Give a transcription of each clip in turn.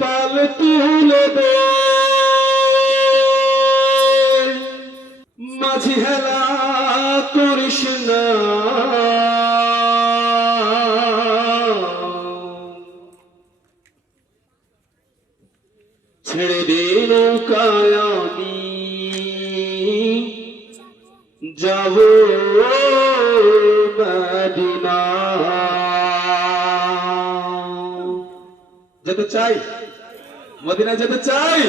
পাল তুলে দে মাঝি হেলা করিস না ছেড়ে দে নৌকায় আমি যাব মদিনা যেতে চাই মদিনা যেতে চাই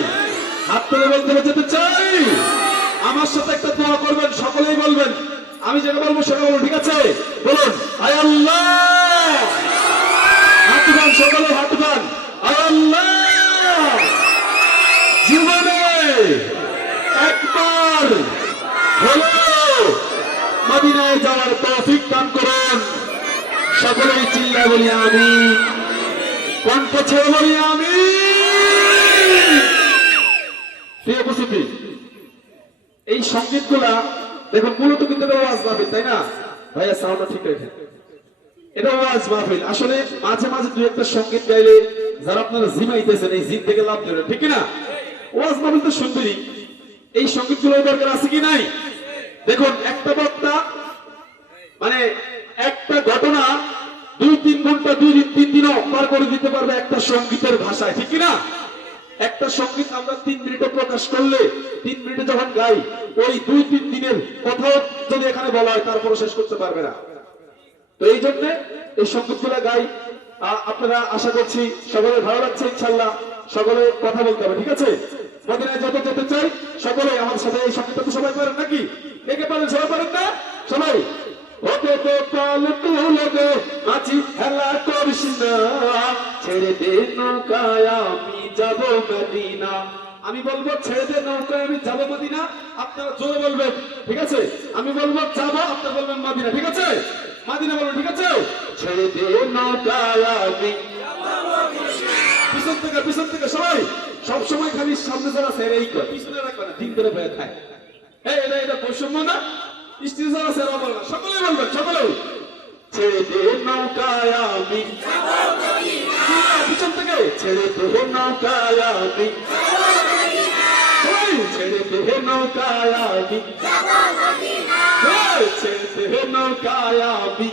হাত তুলে বলতে হবে যেতে চাই আমার সাথে একটা দোয়া করবেন সকলেই বলবেন আমি যেটা বলবো সেটা বলবো ঠিক আছে বলুন আয় আল্লাহ হাত উঠান সকলে হাত উঠান আয় আল্লাহ জীবনে একবার হলো মদিনায় যাওয়ার তৌফিক দান করুন সকলেই চিল্লা বলি আমি কণ্ঠ ছেড়ে বলি আমি প্রিয় উপস্থিতি এই সংগীত গুলা দেখুন মূলত কিন্তু এটা ওয়াজ মাহফিল তাই না ভাইয়া সাউন্ডটা ঠিক রেখে এটা ওয়াজ মাহফিল আসলে মাঝে মাঝে দুই একটা সংগীত গাইলে যারা আপনারা জিমাইতেছেন এই জিম থেকে লাভ দেবেন ঠিক না ওয়াজ মাহফিল তো শুনবেনই এই সংগীত গুলো দরকার আছে কি নাই দেখুন একটা বক্তা মানে একটা ঘটনা 2-3 ঘন্টা 2-3 দিনও পার করে দিতে পারবে একটা সংগীতের ভাষায় ঠিক না একটা সংগীত আমরা 3 মিনিটে প্রকাশ করলে 3 মিনিটে যখন গাই ওই 2-3 দিনের কথাও যদি এখানে বলা হয় তারপরে শেষ করতে পারবে না তো এই জন্য এই সংগীতগুলো গাই আপনারা আশা করছি সকলের ভালো লাগছে ইনশাআল্লাহ সকলে কথা বলতে হবে ঠিক আছে মদিনায় যত যেতে চাই সকলে আমার সাথে এই সংগীতটা সবাই পারেন নাকি কে পারেন সবাই পারেন না সবাই ওকে তো পাল তুলে দে মাঝি হেলা করিস না ছেড়ে দে নৌকায় আমি যাব মদিনা আমি বলবো ছেড়ে দে নৌকায় আমি যাব মদিনা আপনারা জোরে বলবেন ঠিক আছে আমি বলবো যাব আপনারা বলবেন মদিনা ঠিক আছে মদিনা বলবেন ঠিক আছে ছেড়ে দে নৌকায় আমি পিছন থেকে সবাই সব সময় খালি সামনে যারা সেরেই করে পিছনে রাখবে না ঠিক করে ভয় খায় এটা বৈষম্য না স্ত্রী যারা সেরা বলবে না সকলে বলবেন সকলে ছেড়ে দে নৌকায় আমি পিছন থেকে ছেড়ে দে নৌকায় আমি ছেড়ে দে নৌকায় আমি ছেড়ে দে নৌকায় আমি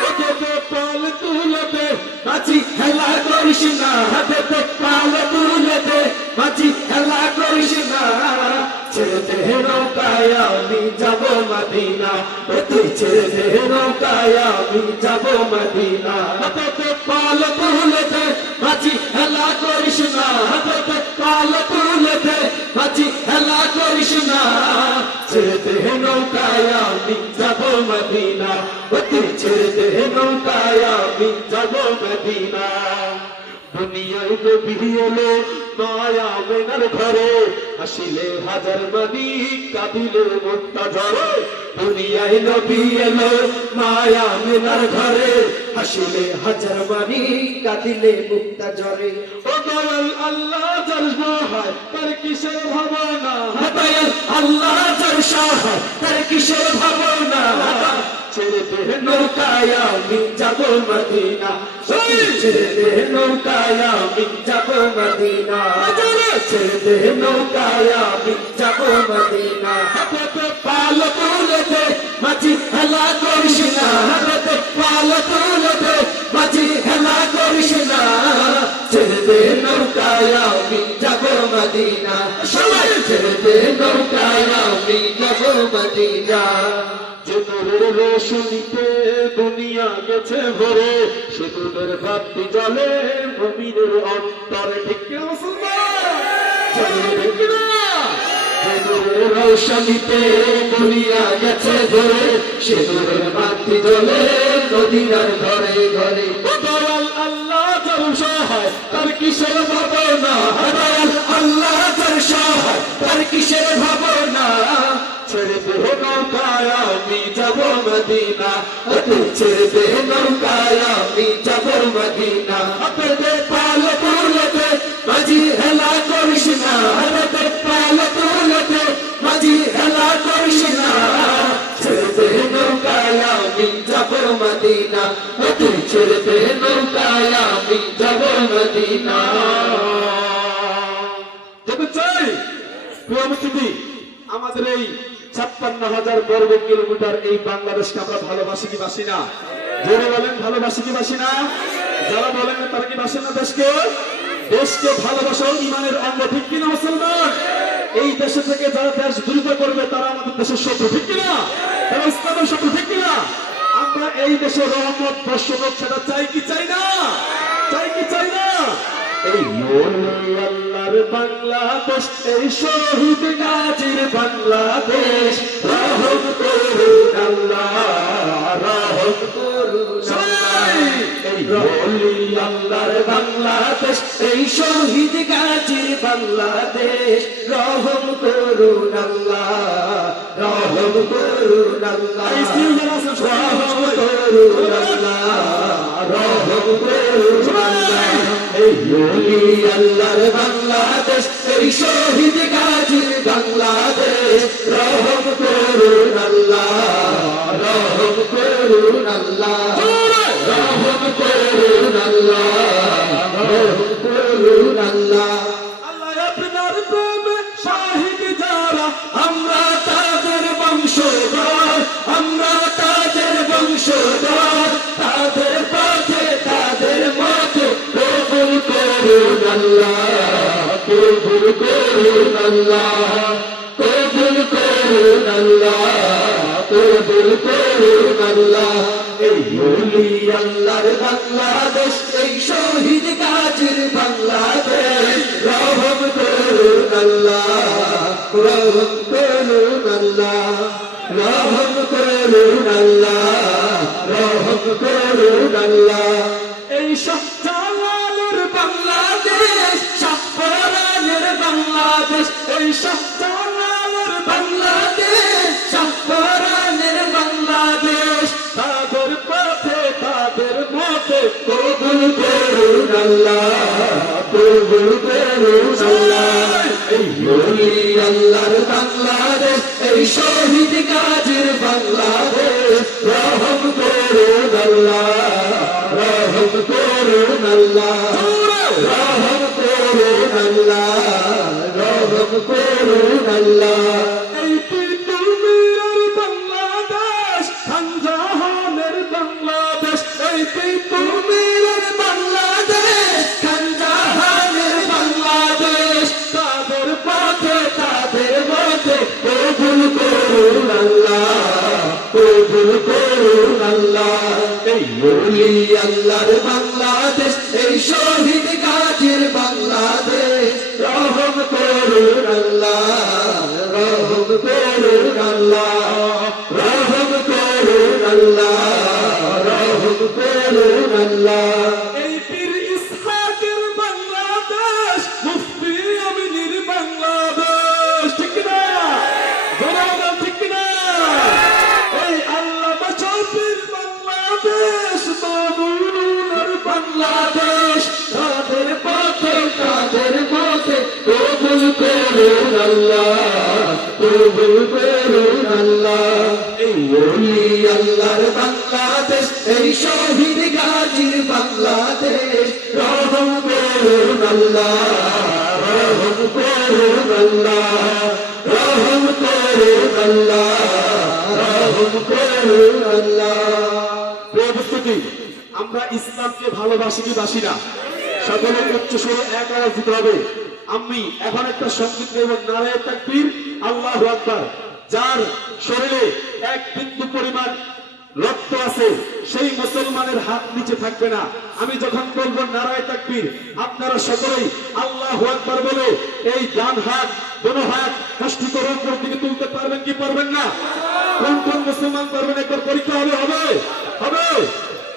হাতে পাল তুলে দে মাঝি হেলা করিস না হাতে পাল তুলে দে মাঝি হেলা করিস না ছেড়ে দে নৌকায় আমি যাব মদিনা তুই ছেড়ে দে নৌকায় আমি যাব মদিনা হাতে পাল তুলে দে মাঝি হেলা করিস না হাতে পাল তুলে দে মাঝি হেলা করিস না ছেড়ে দে নৌকায় আমি যাব মদিনা তুই ছেড়ে দে নৌকায় আমি যাব মদিনা দুনিয়ায় নবী এলো মায়া মেনার ঘরে হাসিলে হাজার মানি কাঁদিলে মনটা ঝরে দুনিয়ায় নবী এলো মায়া মেনার ঘরে হাসিলে হাজার মানি কাঁদিলে মুক্তা ঝরে ও দয়াল আল্লাহ যার সহায় তার কিসের ভাবনা দয়াল আল্লাহ যার সহায় তার কিসের ভাবনা ছেড়ে দে নৌকায় আমি যাব মদিনা ছেড়ে দে নৌকায় আমি যাব মদিনা ছেড়ে দে নৌকায় আমি যাব মদিনা হাতে পাল তুলে দে মাঝি হেলা করিস না হাতে পাল তুলে দে মাঝি হেলা করিস না ছেড়ে দে নৌকায় আমি যাব মদিনা সবাই ছেড়ে দে নৌকায় আমি যাব মদিনা রোশনীতে দুনিয়া গেছে ভরে সেতুদের বাতি জ্বলে মুমিনের অন্তরে ঠিক কিনা মুসলমান রোশনীতে দুনিয়া গেছে ভরে সেতুদের বাতি জ্বলে নদীর ঘরে ঘরে দয়াল আল্লাহ যার সহায় তার কিসের ভাবনা দয়াল আল্লাহ যার সহায় তার কিসের ভাবনা ছেড়ে দে নৌকায় আমি যাব মদিনা তুই ছেড়ে দে নৌকায় আমি যাব মদিনা হাতে পাল তুলে দে মাঝি হেলা করিস না হাতে পাল তুলে দে মাঝি হেলা করিস না ছেড়ে দে নৌকায় আমি যাব মদিনা ছেড়ে দে নৌকায় আমি যাব মদিনা। যেতে চাই প্রিয় উপস্থিতি, আমাদের এই 56,000 বর্গ কিলোমিটার এই বাংলাদেশকে আমরা ভালোবাসি কি বাসি না? জোরে বলেন, ভালোবাসি কি বাসি না? যারা বলেন না তারা কি বাসেন না দেশকে? দেশকে ভালোবাসা ইমানের অঙ্গ, ঠিক কিনা মুসলমান? এই দেশে থেকে যারা দেশ বিরোধিতা করবে তারা আমাদের দেশের শত্রু, ঠিক কিনা? তারা ইসলামের শত্রু, ঠিক কিনা? আমরা এই দেশের রহমত বর্ষণ সেটা চাই কি চাই না? চাই কি চাই না? এই আল্লাহর বাংলাদেশ, এই শহীদ গাজীর বাংলাদেশ, রহম করুন আল্লাহ, রহম করুন আল্লাহ। এই আল্লাহর বাংলাদেশ, এই শহীদ গাজীর বাংলাদেশ, রহম করুন আল্লাহ, রহম করুন আল্লাহ, রহম করুন আল্লাহ, রহম করুন আল্লাহ। এই আল্লাহর বাংলাদেশ, এই শহীদ গাজীর বাংলাদেশ, রহম করুন আল্লাহ, রহম করুন আল্লাহ, রহম করুন আল্লাহ, রহম করুন আল্লাহ। আল্লাহ আপনার প্রেমে শাহিদ যারা, আমরা তাদের বংশধর, আমরা তাদের বংশধর, তাদের পথে তাদের মতে কবুল করুন আল্লাহ, কবুল করুন আল্লাহ, কবুল করুন আল্লাহ, কবুল করুন আল্লাহ। এই আল্লাহর বাংলাদেশ, এই শহীদ গাজীর বাংলাদেশ, রহম করুন আল্লাহ, রহম করুন আল্লাহ, রহম করুন আল্লাহ, রহম করুন আল্লাহ। এই শাহজালালের বাংলাদেশ, শাহপরানের বাংলাদেশ, এই শাহজালালের বাংলাদেশ, শাহপরানের বাংলাদেশ, তাদের পথে তাদের মতে কবুল করুন আল্লাহ, কবুল করুন আল্লাহ। এই আল্লাহর বাংলাদেশ, এই শহীদ গাজীর বাংলাদেশ, রহম করুন আল্লাহ, রহম করুন আল্লাহ, রহম করুন আল্লাহ, রহম করুন আল্লাহ। এই তিতুমিরের বাংলাদেশ, খানজাহানের বাংলাদেশ, এই তিতুমিরের বাংলাদেশ, খানজাহানের বাংলাদেশ, তাদের পথে তাদের মতে কবুল করুন আল্লাহ, কবুল করুন আল্লাহ। এই আল্লাহর বাংলাদেশ, এই শহীদ গাজীর বাংলাদেশ, রহম করুন আল্লাহ, রহম করুন আল্লাহ, রহম করুন আল্লাহ, রহম করুন আল্লাহ। এই পীর ইসহাকের বাংলাদেশ, মুফতি আমিনীর বাংলাদেশ, ঠিক না? জোরে ঠিক না? এই আল্লামা শফির বাংলাদেশ, মামুনুর বাংলাদেশ, তাদের পথে তাদের মতে কবুল করুন আল্লাহ, কবুল করুন আল্লাহ। এই আল্লাহর বাংলাদেশ, এই শহীদ গাজীর বাংলাদেশ, রহম করুন আল্লাহ, রহম করুন আল্লাহ, রহম করুন আল্লাহ, রহম করুন আল্লাহ। প্রিয় উপস্থিতি, আমরা ইসলামকে ভালোবাসি কি বাসি না? সকলে উচ্চ স্বরে এক আওয়াজ দিতে হবে। আমি এখন একটা সংগীত গাইব, নারায়ে তাকবীর, আল্লাহু আকবার। যার শরীরে এক বিন্দু পরিমাণ রক্ত আছে সেই মুসলমানের হাত নিচে থাকবে না। আমি যখন বলবো নারায়ে তাকবীর, আপনারা সকলেই আল্লাহু আকবার বলে এই ডান হাত দোনো হাত কাষ্টি করে উপরের দিকে তুলতে পারবেন কি পারবেন না? কোন কোন মুসলমান পারবেন? একবার পরীক্ষা হবে, হবে হবে।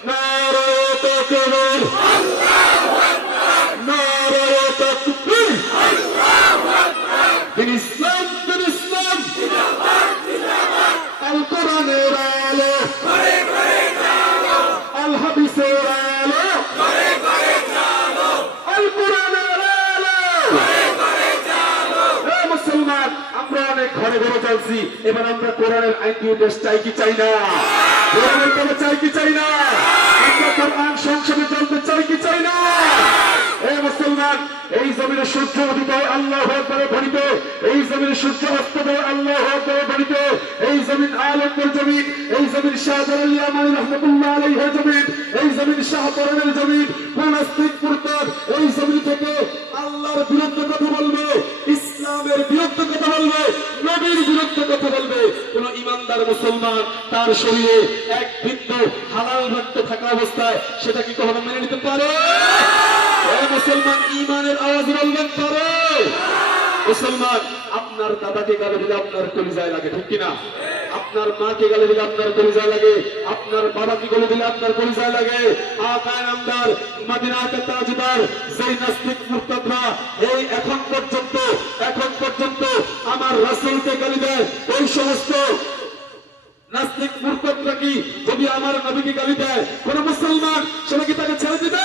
নারায়ে তাকবীর, আল্লাহু আকবার, নারায়ে তাকবীর, আল্লাহু আকবার। দিন ইসলাম, দিন ইসলাম, জিন্দাবাদ জিন্দাবাদ। আল কোরআনের আলো ঘরে ঘরে জালো, আল হাদিসের আলো ঘরে ঘরে জালো, আল কোরআনের আলো ঘরে ঘরে জালো। হে মুসলমান, আমরা অনেক ঘরে ঘরে চলছি, এবার আমরা কোরআনের আইন দিয়ে দেশ চাই কি চাই না? কোরআনের চাই কি চাই না? আমরা মুসলমান, এই জমিনে সূর্য উদিত হয় আল্লাহু আকবার ধ্বনিত, এই জমিনে সূর্য অস্ত হয় আল্লাহু আকবার ধ্বনিত, এই জমিন আলেমদের জমিন, এই জমিন শাহজালাল ইয়ামানী রাহমাতুল্লাহ আলাইহির জমিন, এই জমিন শাহপরানের জমিন। কোন নাস্তিক মুরতাদ এই জমিন থেকে আল্লাহর বিরুদ্ধে কথা বলবে, ইসলামের বিরুদ্ধে কথা বলবে, নবীর বিরুদ্ধে কথা বলবে, কোন ইমানদার মুসলমান তার শরীরে এক বিন্দু হালাল রক্ত থাকা অবস্থায় সেটা কি কখনো মেনে নিতে পারে? মুসলমান ইমানের আওয়াজ বলবেন পারে? মুসলমান, আপনার দাদাকে গালি দিলে আপনার কলিজায় লাগে, ঠিক কিনা? আপনার মাকে গালি দিলে আপনার কলিজায় লাগে, আপনার বাবাকে গালি দিলে আপনার কলিজায় লাগে। আকায়ে নামদার, মদিনাতে তাজদার, সেই নাস্তিক মুরতাদরা এই এখন পর্যন্ত আমার রাসূলকে গালি দেয়, ওই সমস্ত নাস্তিক মুরতাদরা কি যদি আমার নবীকে গালি দেয় কোন মুসলমান সেটা কি তাকে ছেড়ে দিবে?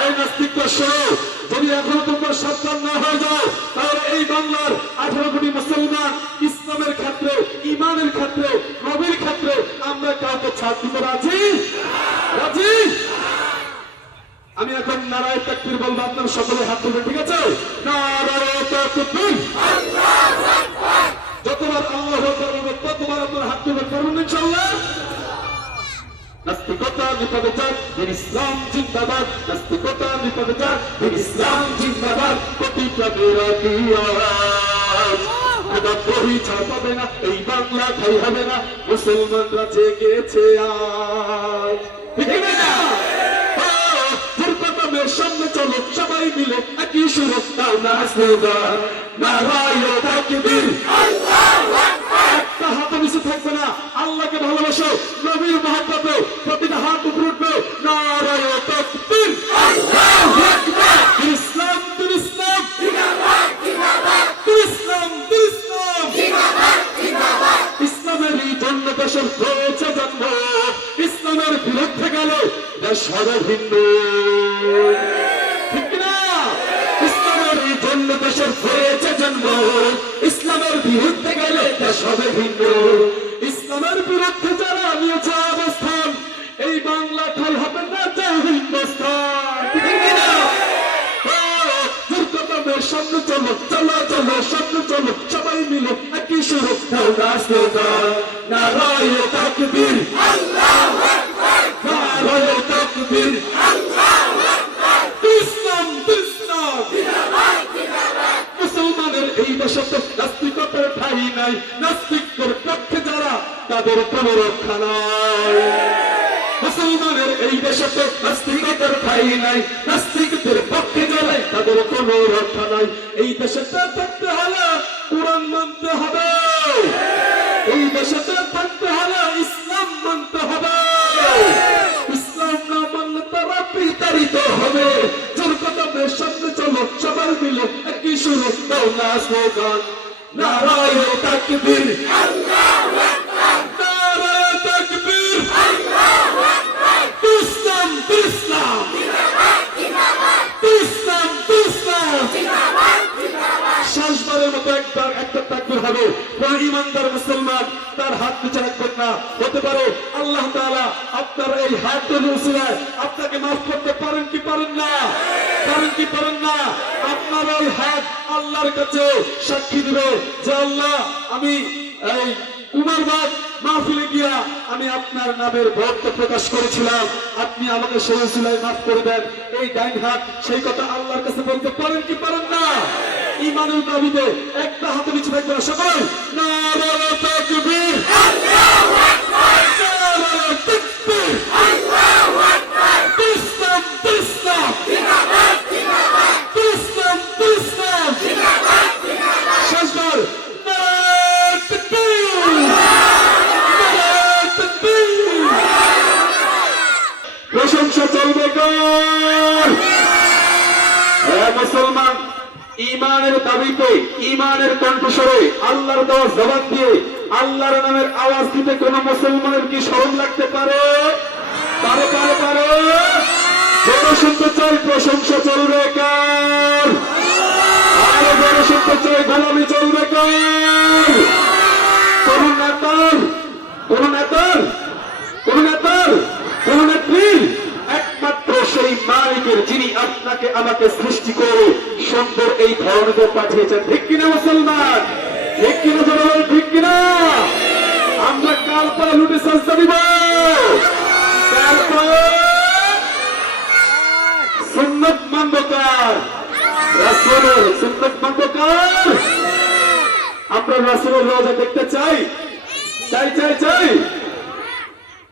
এই নাস্তিকরা শোনো, যদি এখনো তোমরা সাবধান না হয়ে যাও তাহলে এই বাংলার 18 কোটি মুসলমান ইসলামের ক্ষেত্রে, ইমানের ক্ষেত্রে, নবীর ক্ষেত্রে আমরা কাউকে ছাড় দিতে রাজি? আমি এখন নারায়ে তাকবীর বলবো, আপনারা সকলে হাত তুলবেন, ঠিক আছে? নারায়ে তাকবীর, যতবার আল্লাহু আকবার বলবো ততবার আপনারা হাত তুলবেন, পারবেন ইনশাআল্লাহ? নাস্তিকতা বিপদে যাক, দিন ইসলাম জিন্দাবাদ। নাস্তিকতা বিপদে যাক, দিন ইসলাম জিন্দাবাদ। প্রতিটা বিরোধী আওয়াজ খোদাদ্রোহী ছাড় পাবে না, এই বাংলা ঠাই হবে না। মুসলমানরা জেগেছে আজ, ঠিক না? ফুরকানের সামনে চলো সবাই মিলে একই সুরে দাও না স্লোগান, নারায়ে তাকবীর, আল্লাহু আকবার। একটা হাত নিচে থাকবে না, আল্লাহকে ভালোবাসো, নবীর মহব্বতে প্রতিটা হাত উপরে উঠবে। নারায়ে তাকবীর, আল্লাহু আকবার। ইসলাম দিন ইসলাম জিন্দাবাদ, জিন্দাবাদ। ইসলাম দিন ইসলাম জিন্দাবাদ, জিন্দাবাদ। ইসলামেরই জন্য দেশের হয়েছে জন্ম, ইসলামের বিরুদ্ধে গেলে দেশ হবে ভিন্ন, ঠিক না? ইসলামের জন্য দেশের হয়েছে জন্ম, ইসলামের বিরুদ্ধে গেলে দেশ হবে ভিন্ন। ইসলামের বিরুদ্ধে যারা নিয়েছে অবস্থান, এই বাংলা ঠাই হবে না জয় হিন্দুস্তান, ঠিক না? ফুরকানের সামনে চলো, চলো চলো সামনে চলো, সবাই মিলে একই সুরে দাও না স্লোগান, নারায়ে তাকবীর, আল্লাহু আকবার। নারায়ে তাকবীর, আল্লাহু আকবার। ইসলাম ইসলাম জিন্দাবাদ, জিন্দাবাদ। মুসলমানের এই দেশে তো নাস্তিকতার ঠাঁই নাই, নাস্তিকদের পক্ষে যারা তাদের কোনো রক্ষা নাই। মুসলমানের এই দেশে তো নাস্তিকতার ঠাঁই নাই, নাস্তিকদের পক্ষে যারা তাদের কোনো রক্ষা নাই। এই দেশে থাকতে হলে কোরআন মানতে হবে, এই দেশে থাকতে হলে ইসলাম মানতে হবে। ইসলাম না মানলে তারা বিতাড়িত হবে। ফুরকানের সামনে চলো সবাই মিলে একই সুরে দাও না স্লোগান, নারায়ে তাকবীর, আল্লাহু আকবার। নারায়ে তাকবীর, আল্লাহু আকবার। ইসলাম ইসলাম জিন্দাবাদ, জিন্দাবাদ। ইসলাম ইসলাম জিন্দাবাদ, জিন্দাবাদ। শেষবারের মতো একবার একটা তাকবীর হবে। কোন ইমানদার মুসলমান তার হাত নিচে রাখবেন না। হতে পারে আল্লাহ তাআলা আপনার এই হাতের উসিলায় আপনাকে মাফ করতে পারেন কি পারেন না? পারেন কি পারেন না? আপনার ওই হাত আল্লাহর কাছে সাক্ষী দিবে যে আল্লাহ, আমি এই কুমারবাগ মাহফিলে গিয়া আমি আপনার নামের ভক্ত প্রকাশ করেছিলাম, আপনি আমাকে সেই উসিলায় মাফ করে দেন। এই ডাইন হাত সেই কথা আল্লাহর কাছে বলতে পারেন কি পারেন না? ইমানের দাবিতে একটা হাতে নিচে থাকবে না, সবাই নারায়ে তাকবীর, আল্লাহু আকবার। নারায়ে তাকবীর, আল্লাহু আকবার। ইসলাম ইসলাম জিন্দাবাদ, জিন্দাবাদ। ইসলাম ইসলাম জিন্দাবাদ, জিন্দাবাদ। শেষবার নারায়ে তাকবীর, নারায়ে তাকবীর। প্রশংসা চলবে কার? মুসলমান ইমানের দাবিতে, ইমানের কণ্ঠস্বরে, আল্লাহর দেওয়া জবান দিয়ে আল্লাহর নামের আওয়াজ দিতে কোন মুসলমানের কি শরম লাগতে পারে? পারে পারে পারে। জোরে শুনতে চাই প্রশংসা চলবে কার? আরো জোরে শুনতে চাই গোলামি চলবে কার? কোন নেতার, কোন নেতার, কোন নেতার, কোন নেত্রী? একমাত্র সেই মালিকের যিনি আপনাকে আমাকে সৃষ্টি করে সুন্দর এই ধরনের পাঠিয়েছেন। ঠিক কিনা মুসলমান? ঠিক কিনা জনগণ? ঠিক কিনা? আমরা কাল পায়ে লুটে সাজদা দিব, কাল পায়ে সুন্নত মানব কার? রাসূলের সুন্নত মানব কার? আমরা রাসূলের রওজা দেখতে চাই, চাই চাই চাই।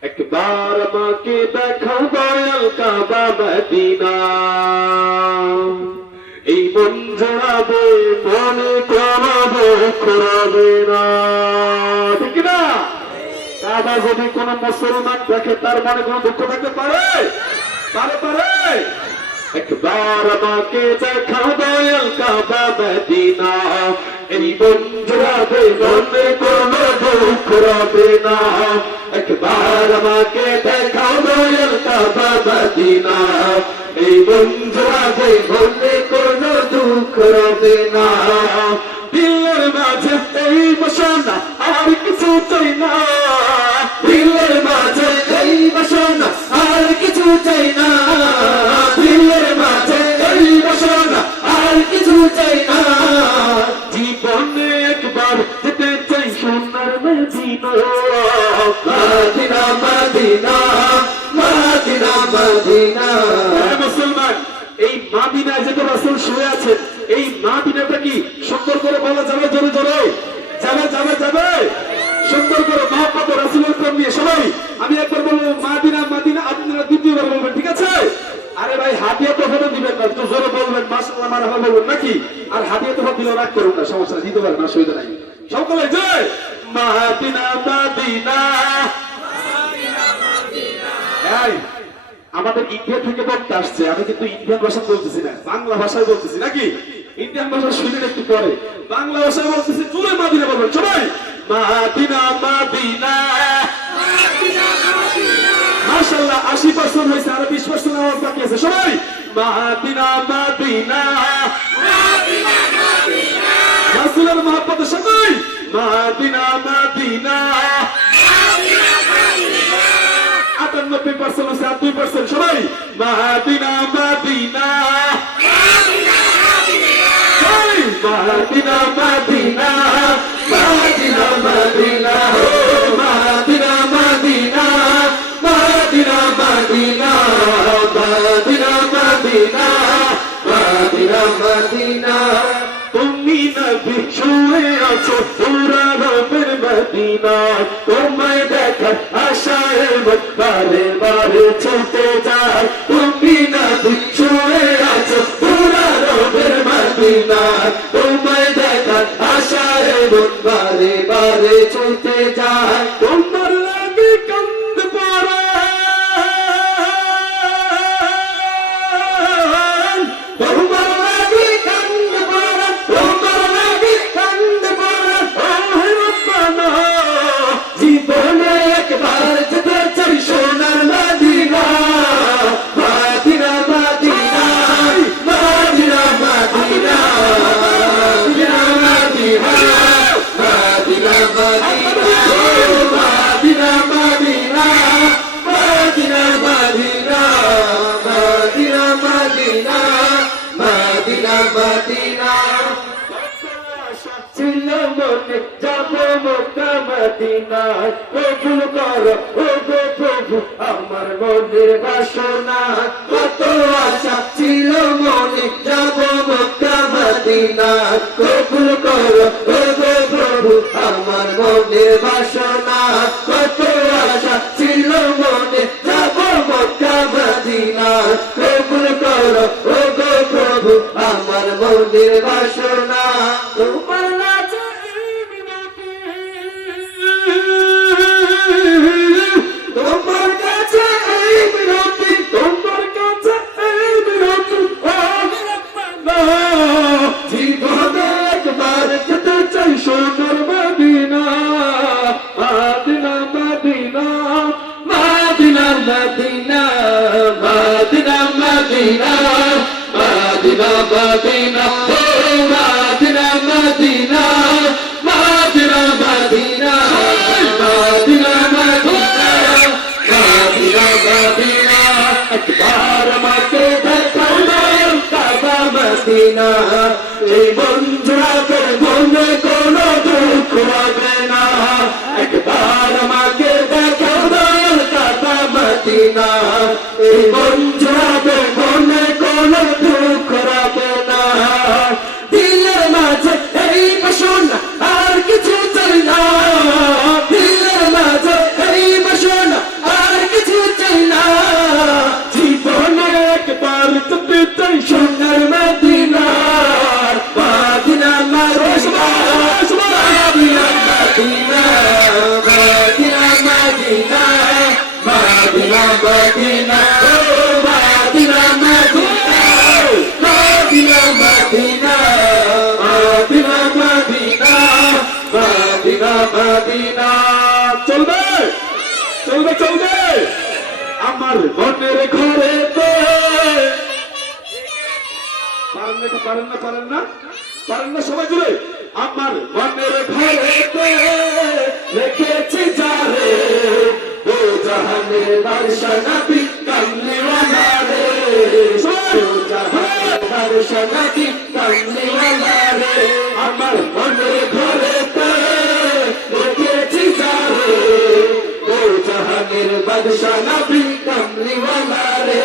একবার আমাকে দেখাও দয়াল কাবা মদিনা, এই মন জড়াবে মনে করাবে করাবে না। ঠিক না? কাবা যদি কোন মুসলমান দেখে তার মনে কোন দুঃখ থাকতে পারে? পারে পারে? একবার আমাকে দেখাও দয়াল কাবা মদিনা, এই মন জড়াবে মনে কোনো দুঃখ রবে না। একবার আমাকে দেখাও দয়াল কাবা মদিনা, এই মন জড়াবে মনে কোনো দুঃখ রবে না। দিলের মাঝে এই বাসনা আর কিছু চাই না, দিলের মাঝে এই বাসনা আর কিছু চাই না, দিলের মাঝে এই বাসনা আর কিছু চাই না। জীবনে একবার যেতে চাই সোনার মদিনা, মদিনা মদিনা মদিনা মদিনা। মুসলমান, এই মদিনায় যেটা রাসূল শুয়ে আছেন, এই মদিনাটা কি সুন্দর করে বলা যাবে? জোরে জোরে যাবে যাবে যাবে, সুন্দর করে মহব্বত রাসূলের প্রেম নিয়ে সবাই আমি একবার বলবো মদিনা মদিনা, আপনারা দ্বিতীয়বার বলবেন, ঠিক আছে? আরে ভাই হাদিয়া তো ফটো দিবেন না, একটু জোরে বলবেন, মাশাআল্লাহ মারহাবা বলবেন নাকি? আর হাদিয়া তো দিলেও রাগ করুন না, সমস্যা দিতে পারেন, অসুবিধা নাই। সকলে জয় মদিনা মদিনা। এই আমাদের ইন্ডিয়া থেকে বক্তা আসছে, আমি কিন্তু ইন্ডিয়ান ভাষা বলতেছি না, বাংলা ভাষায় বলতেছি নাকি? ইন্ডিয়ান ভাষা শুনলেন একটু পরে, বাংলা ভাষায় বলতেছি। জোরে মদিনা বলবেন সবাই, মদিনা মদিনা। মাশাআল্লাহ 80% হয়েছে, আরো 20% আওয়াজ বাকি আছে। সবাই মদিনা মদিনা রাসূলের মহব্বতে সবাই মদিনা মদিনা। 98% আছে, আর 2% সবাই মদিনা মদিনা মদিনা মদিনা মদিনা মদিনা মদিনা মদিনা মদিনা মদিনা মদিনা মদিনা মদিনা মদিনা। তুমি নবী শুয়ে আছো পুরা রবের মদিনা, তোমায় দেখার আশায় মন বারে বারে ছুটে যায়। তুমি নবী শুয়ে আছো পুরা রবের মদিনা, তোমায় দেখার আশায় মন বারে বারে ছুটে যায়। তোমার লাগে কান্দ পড়ে, তোমার লাগে কান্দ পড়ে, তোমার লাগে কান্দ পড়ে। ওহে রব্বানা, জীবনে একবার যেতে চাই সোনার মদিনা, মদিনা মদিনা মদিনা মদিনা মদিনা মদিনা মদিনা মদিনা মদিনা মদিনা মদিনা মদিনা মদিনা মদিনা মদিনা। ছিল মনে যাব মক্কা মদিনা, কবুল করো ও গো প্রভু আমার মনের বাসনা। কত আশা ছিল মনে যাব মক্কা মদিনা, কবুল করো ও গো প্রভু আমার মনের বাসনা। কত আশা ছিল মনে যাব মক্কা মদিনা, কবুল করো ও গো প্রভু আমার মনের বাসনা। তোমার কাছে এই মিনতি, তোমার কাছে এই মিনতি, তোমার কাছে এই মিনতি। ও রব্বানা, জীবনে একবার যেতে চাই সোনার মদিনা, মদিনা মদিনা মদিনা মদিনা মদিনা মদিনা মদিনা মদিনা। মদিনা এই মন জুড়াবে মনে কোনো দুঃখ হবে না একবার আমাকে দেখাও দয়াল কাবা মদিনা এই মন জুড়াবে মনে কোনো দুঃখ হবে না দিলের মাঝে এই বাসনা আর কিছু চাই না দিলের মাঝে এই বাসনা আর কিছু চাই না জীবনে একবার তো পেতেই সোনার মদিনা মদিনা মদিনা মদিনা মদিনা মদিনা মদিনা মদিনা মদিনা মদিনা মদিনা মদিনা মদিনা মদিনা মদিনা মদিনা চলবে চলবে চলবে আমার মনের ঘরে তো পারেন না সবাই জুড়ে আমার মনের ঘরে তো রেখেছি যারে ও জাহানের বাদশা নবী কামলিওয়ালা রে ও জাহানের বাদশা নবী কামলিওয়ালা রে আমার মনের ঘরে তো রেখেছি যারে ও জাহানের বাদশা নবী কামলিওয়ালা রে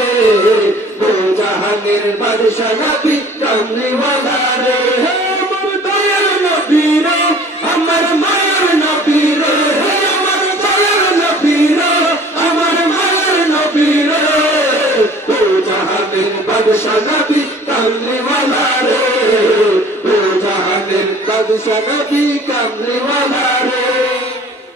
ও জাহানের বাদশা নবী কামলিওয়ালা রে আমার দয়াল নবী রে আমার মায়ের নবী রে আমার দয়াল নবী রে আমার মায়ের নবী রে ও জাহানের বাদশা নবী কামলিওয়ালা রে ও জাহানের বাদশা নবী কামলিওয়ালা রে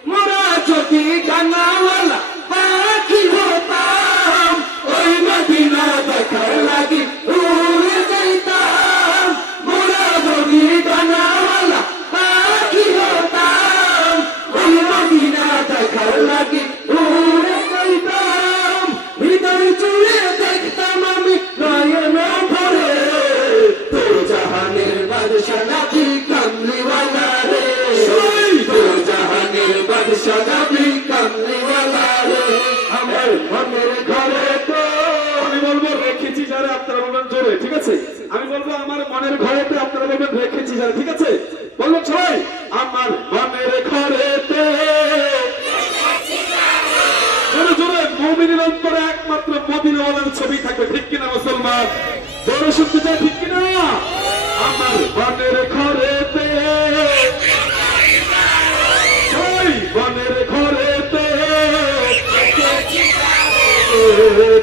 মোরা যদি গানাওয়ালা পাখি হতাম ওই মদিনা দেখার লাগি উড়ে যাইতাম মোরা যদি গানাওয়ালা পাখি হতাম ওই মদিনা দেখার লাগি উড়ে যাইতাম হৃদয় জুড়ে দেখতাম আমি নয়ন ভরে তো জাহানের বাদশা নবী কামলিওয়ালা রে তো জাহানের বাদশা নবী কামলিওয়ালা রে আমার মনের ঘরে তো আমি বলবো রেখেছি যারা আপনারা বলবেন জোরে ঠিক আছে আমি বলবো আমার মনের ঘরেতে আপনারা বলবেন রেখেছি যারা ঠিক আছে বলবো সবাই আমার মনের ঘরেতে জোরে জোরে মুমিনের অন্তরে একমাত্র মদিনাওয়ালার ছবি থাকবে ঠিক কিনা মুসলমান জোরে শুনতে চাই ঠিক কিনা আমার মনের ঘরেতে ওই মনের ঘরেতে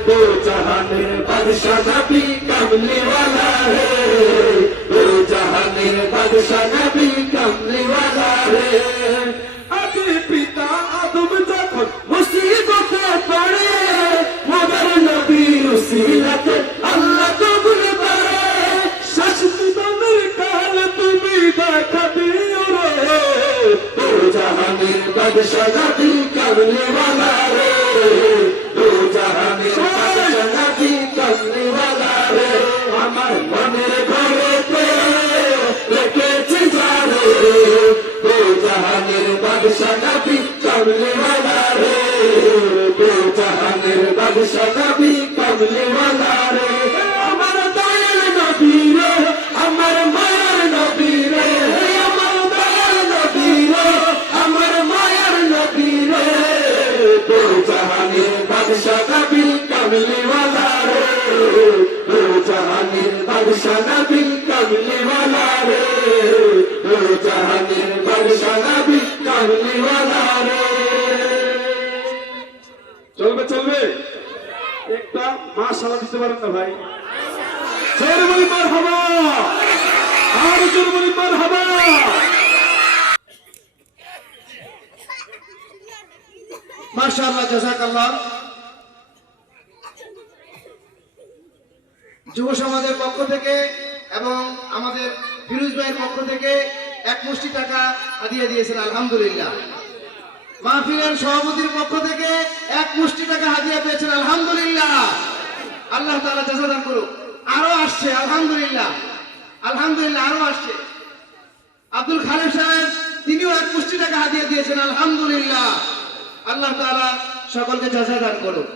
তো জাহানের বাদশা নবী কামলিওয়ালা রে তো জাহানের বাদশা নবী কামলিওয়ালা রে আদি পিতা আদম যখন মুসিবতে পড়ে মদর নবীর উসিলাতে আল্লাহ কবুল করে শাস্তি দানের কাল তুমি দেখা দিও রে তো জাহানের বাদশা নবী কামলিওয়ালা রে তো জাহানের বাদশা নবী কামলিওয়ালা রে আমার মনের ঘরেতে রেখেছি যারে তো জাহানের বাদশা নবী কামলিওয়ালা রে তো জাহানের বাদশা নবী কামলিওয়ালা রে আমার দয়াল নবী রে আমার মায়ের নবী রে আমার দয়াল নবী রে আমার মায়ের নবী রে তো জাহানের বাদশা নবী কামলিওয়ালা রে তো জাহানের বাদশা নবী কামলিওয়ালা রে তো জাহানের বাদশা নবী কামলিওয়ালা রে চলবে চলবে একটা মাশাআল্লাহ দিতে পারেন না ভাই জোরে বলি মারহাবা আর জোরে বলি মারহাবা মাশাআল্লাহ জাযাকাল্লাহ যুব সমাজের পক্ষ থেকে এবং আমাদের ফিরোজ ভাইয়ের পক্ষ থেকে এক মুষ্টি টাকা হাদিয়া দিয়েছেন আলহামদুলিল্লাহ মাহফিলের সভাপতির পক্ষ থেকে এক মুষ্টি টাকা হাদিয়া পেয়েছেন আলহামদুলিল্লাহ আল্লাহ তাআলা জাযা দান করুক আরো আসছে আলহামদুলিল্লাহ আলহামদুলিল্লাহ আরো আসছে আব্দুল খালেক সাহেব তিনিও এক মুষ্টি টাকা হাদিয়া দিয়েছেন আলহামদুলিল্লাহ আল্লাহ তাআলা সকলকে জাযা দান করুক